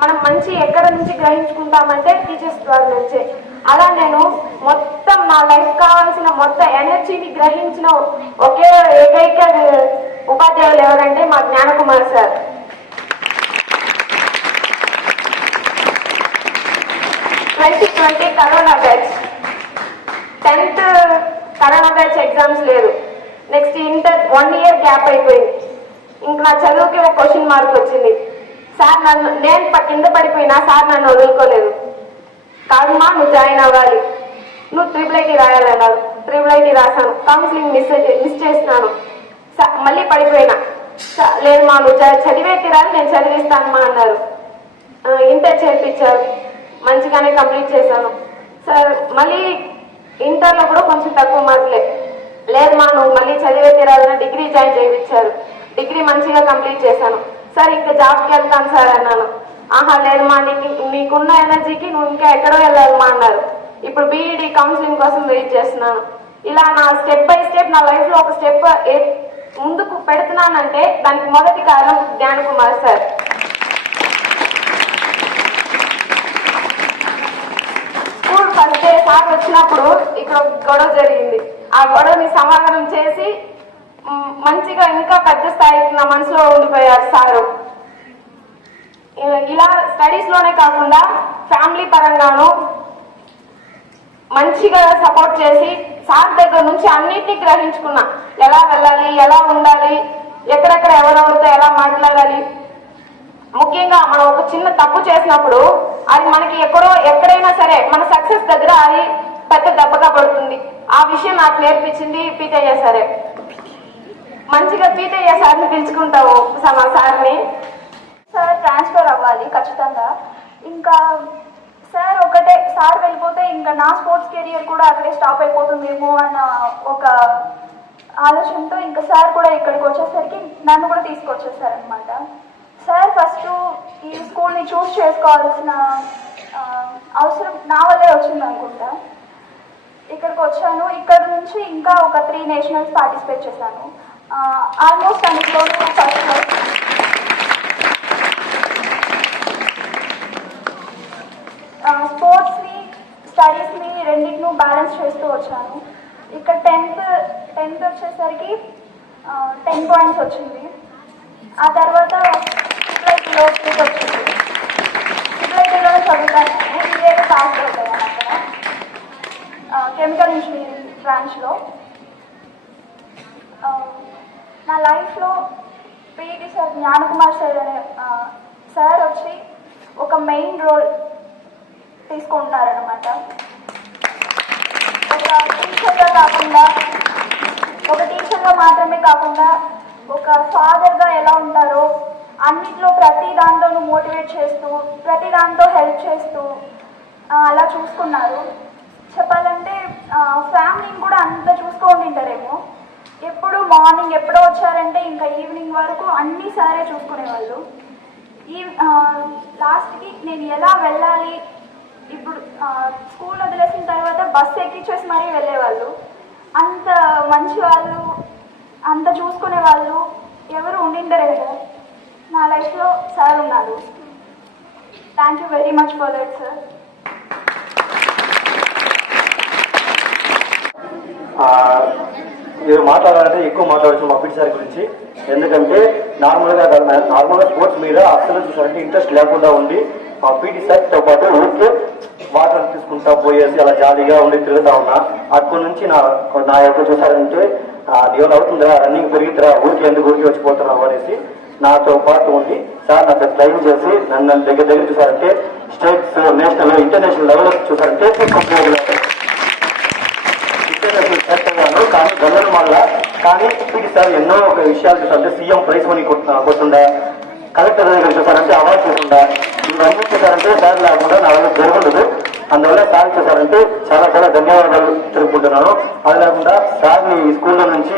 మనం మంచి ఎక్కడ నుంచి గ్రహించుకుంటామంటే టీచర్స్ ద్వారా నుంచే. అలా నేను మొత్తం నా లైఫ్ కావాల్సిన మొత్తం ఎనర్జీని గ్రహించిన ఒకే ఏకైక ఉపాధ్యాయులు ఎవరంటే మా Gnanakumar sir. 2020 corona batch, 10th corona batch exams లేదు. నెక్స్ట్ ఇంటర్ 1 year గ్యాప్ అయిపోయింది. ఇంక నా చదువుకి ఒక క్వశ్చన్ మార్క్ వచ్చింది. సార్ నేను కింద పడిపోయినా సార్ నన్ను వదులుకోలేదు. కాదమ్మా నువ్వు జాయిన్ అవ్వాలి, నువ్వు IIIT రాయాలన్నారు. IIIT రాశాను. కౌన్సిలింగ్ మిస్ చేసినాను. మళ్ళీ పడిపోయినా. లేదు మా నువ్వు చదివే తీరాలి, నేను చదివిస్తానమ్మా అన్నారు. ఇంటర్ చేర్పించారు, మంచిగానే కంప్లీట్ చేశాను. సార్ మళ్ళీ ఇంటర్లో కూడా కొంచెం తక్కువ మార్కులే. లేదు మా నువ్వు మళ్ళీ చదివే తీరాలని డిగ్రీ జాయిన్ చేయించారు. డిగ్రీ మంచిగా కంప్లీట్ చేశాను. సార్ ఇంకా జాబ్కి వెళ్తాను సార్ అన్నాను. ఆహా లేదు మా నీకున్న ఎనర్జీకి నువ్వు ఇంకా ఎక్కడో వెళ్ళాలమ్మా అన్నారు. ఇప్పుడు బీఈడి కౌన్సిలింగ్ కోసం వెయిట్ చేస్తున్నాను. ఇలా నా స్టెప్ బై స్టెప్ నా లైఫ్లో ఒక స్టెప్ ముందుకు పెడుతున్నానంటే దానికి మొదటి కారణం Gnanakumar sir. School first day sir వచ్చినప్పుడు ఇక్కడ గొడవ జరిగింది. ఆ గొడవని సమాధానం చేసి మంచిగా ఇంకా పెద్ద స్థాయికి నా మనసులో ఉండిపోయారు సారు. ఇలా స్టడీస్ లోనే కాకుండా ఫ్యామిలీ పరంగాను మంచిగా సపోర్ట్ చేసి సార్ దగ్గర నుంచి అన్నిటినీ గ్రహించుకున్నా. ఎలా వెళ్ళాలి, ఎలా ఉండాలి, ఎక్కడెక్కడ ఎవరెవరితో ఎలా మాట్లాడాలి. ముఖ్యంగా మనం ఒక చిన్న తప్పు చేసినప్పుడు అది మనకి ఎక్కడైనా సరే మన సక్సెస్ దగ్గర అది పెద్ద దెబ్బగా పడుతుంది. ఆ విషయం నాకు నేర్పించింది పీటయ్య సరే. మంచిగా పీటయ్య సార్ని పిలుచుకుంటాము సార్ని. సార్ ట్రాన్స్ఫర్ అవ్వాలి ఖచ్చితంగా. ఇంకా సార్ ఒకటే, సార్ వెళ్ళిపోతే ఇంకా నా స్పోర్ట్స్ కెరియర్ కూడా అక్కడే స్టాప్ అయిపోతుందేమో అన్న ఒక ఆలోచనతో ఇంకా సార్ కూడా ఇక్కడికి వచ్చేసరికి నన్ను కూడా తీసుకొచ్చేసారనమాట. సార్ ఫస్ట్ ఈ స్కూల్ని చూస్ చేసుకోవాల్సిన అవసరం నా వల్లే వచ్చింది అనుకుంటా. ఇక్కడికి వచ్చాను. ఇక్కడ నుంచి ఇంకా ఒక 3 నేషనల్స్ పార్టిసిపేట్ చేశాను. ఆల్మోస్ట్ అన్నిట్లోనూ ఫస్ట్ ప్లేస్. స్పోర్ట్స్ని స్టడీస్ని రెండింటిని బ్యాలెన్స్ చేస్తూ వచ్చాను. ఇక్కడ 10th వచ్చేసరికి 10 points వచ్చింది. ఆ తర్వాత IIITలో సీట్ వచ్చింది. IIITలోనే చదువుతాను. ఇవేవి పాస్ అవుతాను అక్కడ కెమికల్ ఇంజనీరింగ్ బ్రాంచ్లో. నా లైఫ్లో పీఈటీ సార్ జ్ఞానకుమార్ సార్ అనే సార్ వచ్చి ఒక మెయిన్ రోల్ తీసుకుంటున్నారనమాట. ఒక టీచర్గా మాత్రమే కాకుండా ఒక ఫాదర్గా ఎలా ఉంటారో అన్నిట్లో ప్రతి దాంట్లోనూ మోటివేట్ చేస్తూ ప్రతి దాంట్లో హెల్ప్ చేస్తూ అలా చూసుకున్నారు. చెప్పాలంటే ఫ్యామిలీని కూడా అంత చూసుకోండింటారేమో. ఎప్పుడు మార్నింగ్ ఎప్పుడో వచ్చారంటే ఇంకా ఈవినింగ్ వరకు అన్నీ సారే చూసుకునేవాళ్ళు. లాస్ట్కి నేను ఎలా వెళ్ళాలి, ఇప్పుడు స్కూల్ వదిలేసిన తర్వాత బస్సు ఎక్కించేసి మరీ వెళ్ళేవాళ్ళు. అంత మంచి వాళ్ళు, అంత చూసుకునే వాళ్ళు ఎవరు ఉండిండరేమో. నా లైఫ్లో సార్ ఉన్నారు. Thank you very much for that sir. మీరు మాట్లాడాలంటే ఎక్కువ మాట్లాడచ్చు మా పీటీ సార్ గురించి. ఎందుకంటే నార్మల్గా స్పోర్ట్స్ మీద అసలు చూసారంటే ఇంట్రెస్ట్ లేకుండా ఉండి మా పీటీ సార్తో పాటు ఊరికే వాటర్ తీసుకుంటా పోయేసి అలా జాలీగా ఉండి తిరుగుతా ఉన్నా. అక్కడి నుంచి నా యొక్క చూసారంటే ఏమైనా అవుతుందా, రన్నింగ్ పెరిగిద్దా, ఊరికి ఎందుకు ఊరికి వచ్చిపోతున్నావు అనేసి నాతో పాటు ఉండి సార్ నాకు ట్రైన్ చేసి నన్ను దగ్గర చూసారంటే స్టేట్స్, నేషనల్, ఇంటర్నేషనల్ లెవెల్లో చూసారంటే ఇంటర్నేషనల్ చేస్తున్నాను. కానీ గల్లల వల్ల కానీ పీటీ సార్ ఎన్నో ఒక విషయాలు చూసారంటే సీఎం ప్రైజ్ మనీ కొట్టుండా, కలెక్టర్ దగ్గర చూసారంటే అవార్డు చూస్తుండా, ఇవన్నీ చూసారంటే సార్ లేకుండా నా వల్ల జరగదు. అందువల్ల సార్ చూసారంటే చాలా చాలా ధన్యవాదాలు తెలుపుకుంటున్నాను. అది లేకుండా సార్ని ఈ స్కూల్లో నుంచి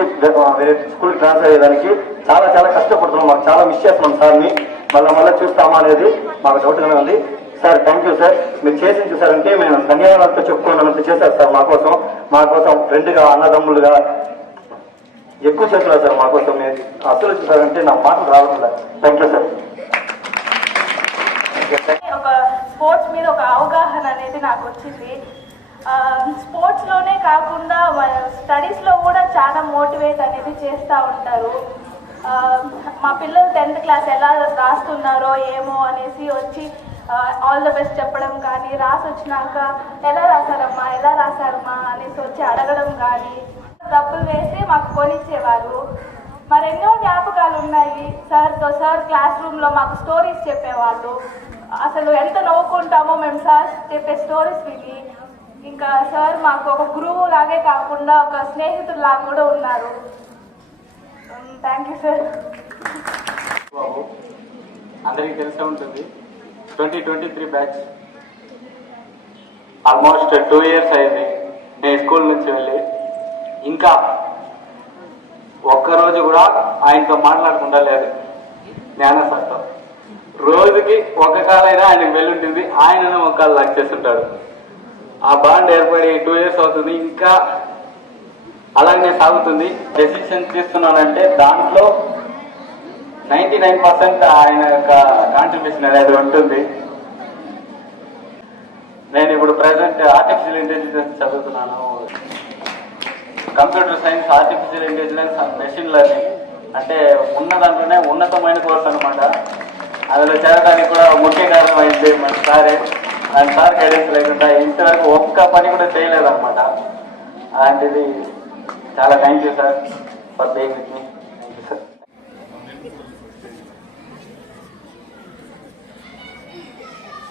వేరే స్కూల్కి ట్రాన్స్ఫర్ అయ్యేదానికి చాలా చాలా కష్టపడుతున్నాం. మాకు చాలా మిస్ చేస్తున్నాం సార్ని. మళ్ళీ చూస్తామా అనేది మాకు డౌట్గానే ఉంది. Sir thank you sir. మీరు చేసి చూసారంటే మేము ధన్యవాదాలతో చెప్పుకున్నంత చేశారు సార్. మా కోసం ఫ్రెండ్గా, అన్నదమ్ములుగా ఎక్కువ చేస్తున్నారు సార్. మా కోసం మీరు అసలు చూసారంటే నా మాటలు రావట్లేదు. Thank you sir. ఒక స్పోర్ట్స్ మీద ఒక అవగాహన అనేది నాకు వచ్చింది. స్పోర్ట్స్లోనే కాకుండా స్టడీస్లో కూడా చాలా మోటివేట్ అనేది చేస్తూ ఉంటారు. మా పిల్లలు 10th క్లాస్ ఎలా రాస్తున్నారో ఏమో అనేసి వచ్చి ఆల్ ద బెస్ట్ చెప్పడం కానీ, రాసి వచ్చినాక ఎలా రాశారమ్మా అనేసి వచ్చి అడగడం కానీ, డబ్బులు వేసి మాకు కొనిచ్చేవారు. మరెన్నో జ్ఞాపకాలు ఉన్నాయి. సార్ క్లాస్ రూమ్లో మాకు స్టోరీస్ చెప్పేవాళ్ళు. అసలు ఎంత నవ్వుకుంటామో మేము సార్ చెప్పే స్టోరీస్ విని. ఇంకా సార్ మాకు ఒక గురువు లాగే కాకుండా ఒక స్నేహితుల్లాగా కూడా ఉన్నారు. Thank you sir. బాబు అందరికీ తెలిసే ఉంటుంది, 2023 బ్యాచ్ ఆల్మోస్ట్ 2 years అయింది నేను స్కూల్ నుంచి వెళ్ళి. ఇంకా ఒక్కరోజు కూడా ఆయనతో మాట్లాడకుండా లేదు జ్ఞాన సార్తో. రోజుకి ఒక కాలైనా ఆయనకు వెళ్ళుంటుంది, ఆయనను ఒక కాలు లాక్ చేస్తుంటాడు. ఆ బాండ్ ఏర్పడి 2 years అవుతుంది, ఇంకా అలాగే సాగుతుంది. డెసిషన్ తీసుకున్నానంటే దాంట్లో 99% ఆయన యొక్క కాంట్రిబ్యూషన్ అనేది ఉంటుంది. నేను ఇప్పుడు ప్రజెంట్ ఆర్టిఫిషియల్ ఇంటెలిజెన్స్ చదువుతున్నాను. Computer science, artificial intelligence, machine learning అంటే ఉన్న దాంట్లోనే ఉన్నతమైన కోర్స్ అనమాట. అందులో చదవడానికి కూడా ముఖ్య కారణం అయింది మన సారే. ఆయన సార్ గైడెన్స్ లేకుండా ఇంతవరకు ఒక్క పని కూడా చేయలేదన్నమాట. అలాంటిది చాలా thank you sir for being with me. Thank you sir.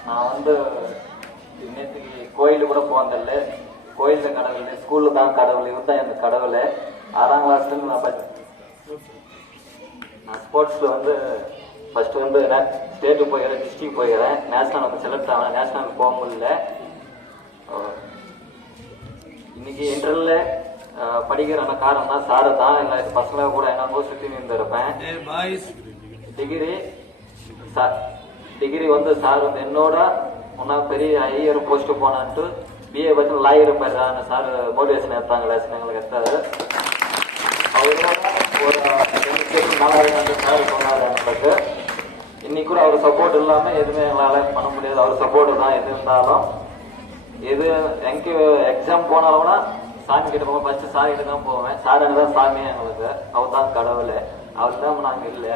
நான் வந்து நேற்றுக்கு கோயிலுக்கு கூட போனதில்லை. கோயிலில் கடவுள் இல்லை, ஸ்கூலில் தான் கடவுள். இவர் தான் எனக்கு கடவுள். 6ஆம் கிளாஸ்லேருந்து நான் ஸ்போர்ட்ஸில் வந்து ஃபஸ்ட்டு வந்து ஸ்டேட்டுக்கு போய்க்கிறேன், டிஸ்ட்ரிக்ட் போய்க்கிறேன். நேஷ்னல் வந்து செலக்ட் ஆகிறேன், நேஷ்னலுக்கு போக முடியல. இன்னைக்கு இன்டர்வியூவில் படிக்கிற காரணம் தான் சாரு தான். இல்லை பசங்க கூட என்னமோ சுற்றி நின்றுருப்பேன். டிகிரி வந்து சார் வந்து என்னோட ஒன்றா பெரிய ஹையர் போஸ்ட்டு போனான்ட்டு பிஏ பற்றி லாயர் போயிடுறாங்க சார். மோட்டிவேஷன் எடுத்தாங்களே எங்களுக்கு எடுத்தாரு. அவரோட ஒரு 4,000 சார் சொன்னார் எங்களுக்கு. இன்னைக்கு கூட அவர் சப்போர்ட் இல்லாமல் எதுவுமே எங்களால் பண்ண முடியாது. அவர் சப்போர்ட்டு தான் எது இருந்தாலும். எது எங்கே எக்ஸாம் போனாலும்னா சாமி கிட்ட போவேன். ஃபஸ்ட்டு சாமி கிட்ட தான் போவேன். சார் தான் சாமி எங்களுக்கு. அவர் தான் கடவுள். அவர் தான் நாங்கள் இல்லை.